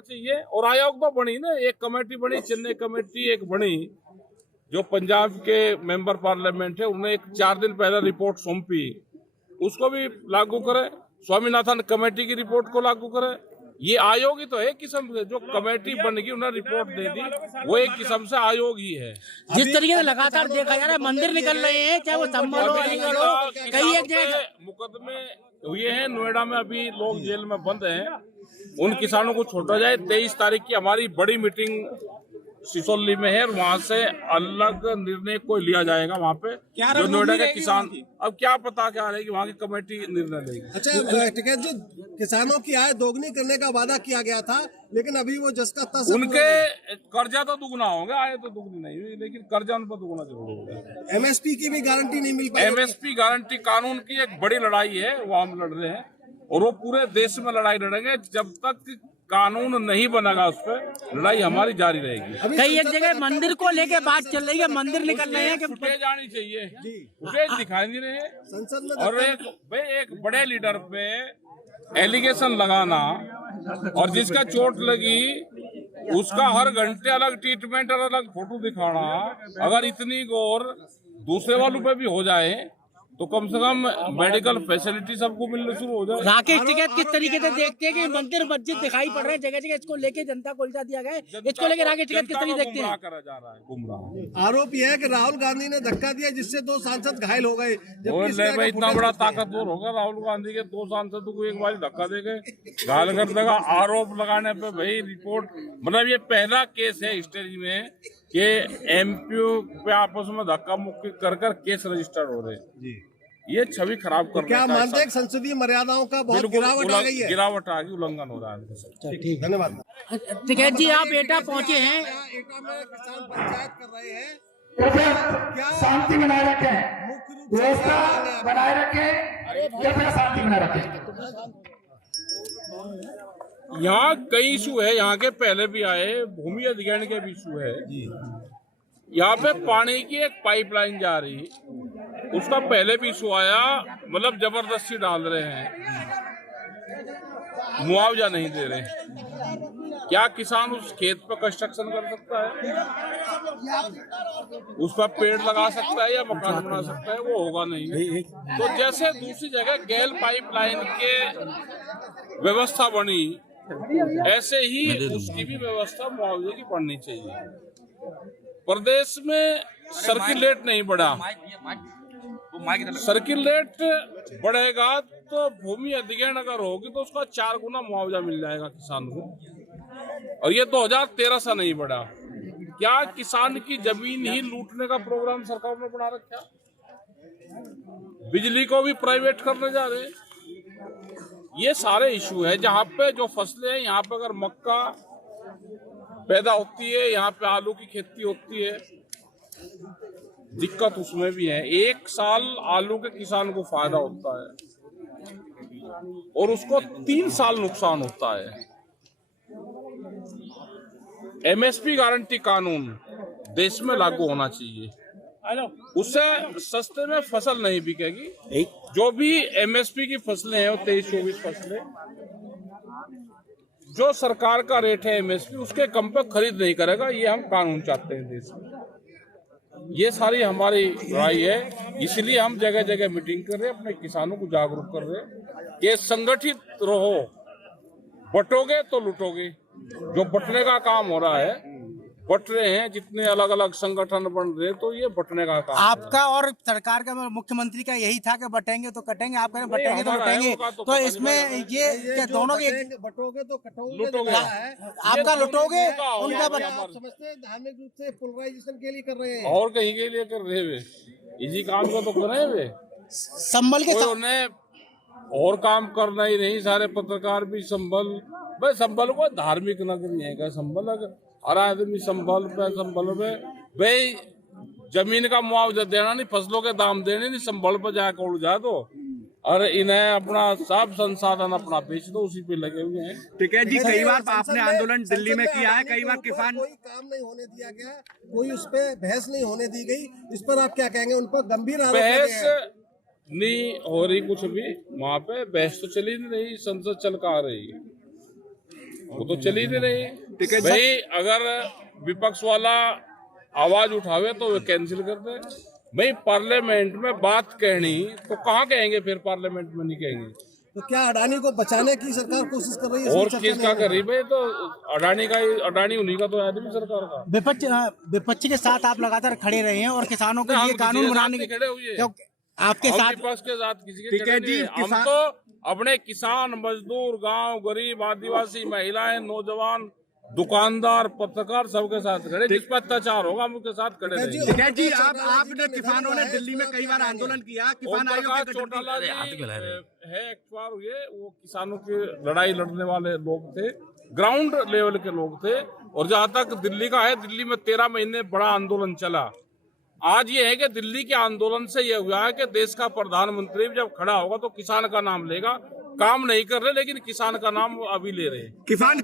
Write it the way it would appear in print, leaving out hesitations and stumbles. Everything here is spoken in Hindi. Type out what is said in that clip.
चाहिए। और आयोग तो बनी ना, एक कमेटी बनी, चेन्नई कमेटी एक बनी, जो पंजाब के मेंबर पार्लियामेंट है, उन्हें 4 दिन पहले रिपोर्ट सौंपी, उसको भी लागू करे। स्वामीनाथन कमेटी की रिपोर्ट को लागू करे। ये आयोग ही तो है किस्म से, जो कमेटी बन गई उन्हें रिपोर्ट दे दी, वो एक किस्म से आयोग ही है। जिस तरीके से लगातार देखा जा रहा है मंदिर निकल रहे हैं, चाहे वो संभल हो, कई एक जगह मुकदमे हुए हैं। नोएडा में अभी लोग जेल में बंद हैं, उन किसानों को छोड़ा जाए। 23 तारीख की हमारी बड़ी मीटिंग सिसोली में है, और वहाँ से अलग निर्णय कोई लिया जाएगा। वहाँ पे जो नोएडा के किसान, अब क्या पता क्या रहेगी, वहाँ की कमेटी निर्णय लेगी। अच्छा टिकैत जी, किसानों की आय दोगुनी करने का वादा किया गया था, लेकिन अभी वो जिसका तस उनके कर्जा तो दुगना होगा, आय तो दुगनी नहीं हुई, लेकिन कर्जा उन पर दुगना जरूर होगा। एमएसपी की भी गारंटी नहीं मिल पाई। एमएसपी गारंटी कानून की एक बड़ी लड़ाई है, वो हम लड़ रहे हैं, और वो पूरे देश में लड़ाई लड़ेंगे। जब तक कानून नहीं बनेगा, उस पर लड़ाई हमारी जारी रहेगी। कई एक जगह मंदिर को लेके बात चल रही है, मंदिर निकल रहे हैं कि फुटेज आनी चाहिए, फुटेज दिखाई नहीं रहे। संसद में और एक बड़े लीडर पे एलिगेशन लगाना, और जिसका चोट लगी उसका हर घंटे अलग ट्रीटमेंट और अलग फोटो दिखाना, अगर इतनी गौर दूसरे वालों पे भी हो जाए तो कम से कम मेडिकल फैसिलिटी सबको मिलने शुरू हो जाए। राकेश टिकैत किस तरीके से देखते हैं कि मंदिर मस्जिद दिखाई पड़ रहे हैं जगह जगह, इसको लेके जनता को उलझा दिया गया है, इसको लेके राकेश टिकैत किस तरीके देखते हैं? करा जा रहा है गुमराह। आरोप यह है कि राहुल गांधी ने धक्का दिया, जिससे 2 सांसद घायल हो गए। भाई इतना बड़ा ताकतवर होगा राहुल गांधी के 2 सांसदों को एक बार धक्का दे गए, घायल कर देगा। आरोप लगाने पे भाई रिपोर्ट, मतलब ये पहला केस है स्टेज में कि एमपी पे आपस में धक्का मुक्की कर केस रजिस्टर्ड हो रहे हैं। ये छवि खराब कर, क्या मानते हैं संसदीय मर्यादाओं का बहुत गिरावट आ गई है? गिरावट आ गई, उल्लंघन हो रहा है। ठीक, धन्यवाद। टिकैत जी, आप एटा पहुंचे हैं, एटा में किसान पंचायत कर रहे हैं, क्या शांति बनाए रखें, मुख्य रूप से व्यवस्था बनाए रखें, कृपया शांति बनाए रखें। यहाँ कई इशू है, यहाँ के पहले भी आए, भूमि अधिग्रहण के भी इशू है। यहाँ पे पानी की एक पाइपलाइन जा रही, उसका पहले भी इशू आया, मतलब जबरदस्ती डाल रहे हैं, मुआवजा नहीं दे रहे। क्या किसान उस खेत पर कंस्ट्रक्शन कर सकता है, उस पर पेड़ लगा सकता है या मकान बना सकता है? वो होगा नहीं। तो जैसे दूसरी जगह गैल पाइपलाइन के व्यवस्था बनी, ऐसे ही उसकी भी व्यवस्था मुआवजे की बननी चाहिए। प्रदेश में सर्किल रेट नहीं बढ़ा, सर्किल रेट बढ़ेगा तो भूमि अधिग्रहण अगर होगी तो उसका 4 गुना मुआवजा मिल जाएगा किसान को, और ये 2013 से नहीं बढ़ा। क्या किसान की जमीन ही लूटने का प्रोग्राम सरकार ने बना रखा? बिजली को भी प्राइवेट करने जा रहे हैं। ये सारे इशू है। जहाँ पे जो फसलें हैं, यहाँ पे अगर मक्का पैदा होती है, यहाँ पे आलू की खेती होती है, दिक्कत उसमें भी है। 1 साल आलू के किसान को फायदा होता है और उसको 3 साल नुकसान होता है। एमएसपी गारंटी कानून देश में लागू होना चाहिए, उससे सस्ते में फसल नहीं बिकेगी। जो भी एमएसपी की फसलें हैं, 23-24 फसलें, जो सरकार का रेट है एमएसपी, उसके कम पे खरीद नहीं करेगा। ये हम कानून चाहते हैं देश में। ये सारी हमारी राय है, इसलिए हम जगह जगह मीटिंग कर रहे हैं, अपने किसानों को जागरूक कर रहे हैं कि संगठित रहो, बटोगे तो लुटोगे। जो बटने का काम हो रहा है, बट रहे हैं, जितने अलग अलग संगठन बन रहे हैं, तो ये बटने का काम। आपका और सरकार का, मुख्यमंत्री का यही था कि बटेंगे तो कटेंगे, आप कह रहे बटेंगे तो लुटेंगे, तो इसमें ये क्या दोनों के बटोगे तो कटोगे, लुटोगे, आपका लुटोगे, उनका आप समझते हैं धार्मिक रूप से पोलराइजेशन के लिए कर रहे हैं, और कहीं के लिए कर रहे वे, इसी काम को तो कर रहे वे। संभल के उन्हें और काम करना ही नहीं, सारे पत्रकार भी संभल, भाई संभल को धार्मिक नगरी है क्या संभल? हर आदमी संभल पे भाई जमीन का मुआवजा देना नहीं, फसलों के दाम देने नहीं, संभल पर जाकर उड़ दो, और इन्हें अपना सब संसाधन अपना बेच दो, उसी पे लगे हुए हैं। टिकैत जी, कई बार आपने आंदोलन दिल्ली में किया है, कई बार किसान, कोई काम नहीं होने दिया गया, कोई उस पर बहस नहीं होने दी गई, इस पर आप क्या कहेंगे? उन पर गंभीर बहस नहीं हो रही, कुछ भी वहाँ पे बहस तो चली नहीं रही, संसद चल कर आ रही है, वो तो चली नहीं रही भाई। अगर विपक्ष वाला आवाज उठावे तो वे कैंसिल कर दे भाई। पार्लियामेंट में बात कहनी तो कहाँ कहेंगे, फिर पार्लियामेंट में नहीं कहेंगे। तो क्या अडानी को बचाने की सरकार कोशिश कर रही है? और किसका कर रही भाई? तो अडानी का, अडानी उन्हीं का तो आदमी सरकार का। विपक्ष के साथ आप लगातार खड़े रहे हैं और किसानों के लिए कानून बनाने के खड़े हुए क्योंकि आपके साथ विपक्ष के साथ किसी के खड़े नहीं हैं। हम तो अपने किसान, मजदूर, गांव, गरीब, आदिवासी, महिलाएं, नौजवान, दुकानदार, पत्रकार सबके साथ खड़े। जिस पर अत्याचार होगा हम उसके साथ खड़े रहेंगे। टिकैत जी, आपने किसानों ने दिल्ली में कई बार आंदोलन किया, किसान आयोग के गठन चौटाला जी है एक बार हुए, वो किसानों की लड़ाई लड़ने वाले लोग थे, ग्राउंड लेवल के लोग थे। और जहां तक दिल्ली का है, दिल्ली में 13 महीने बड़ा आंदोलन चला। आज ये है कि दिल्ली के आंदोलन से ये हुआ है कि देश का प्रधानमंत्री जब खड़ा होगा तो किसान का नाम लेगा। काम नहीं कर रहे, लेकिन किसान का नाम अभी ले रहे हैं। किसान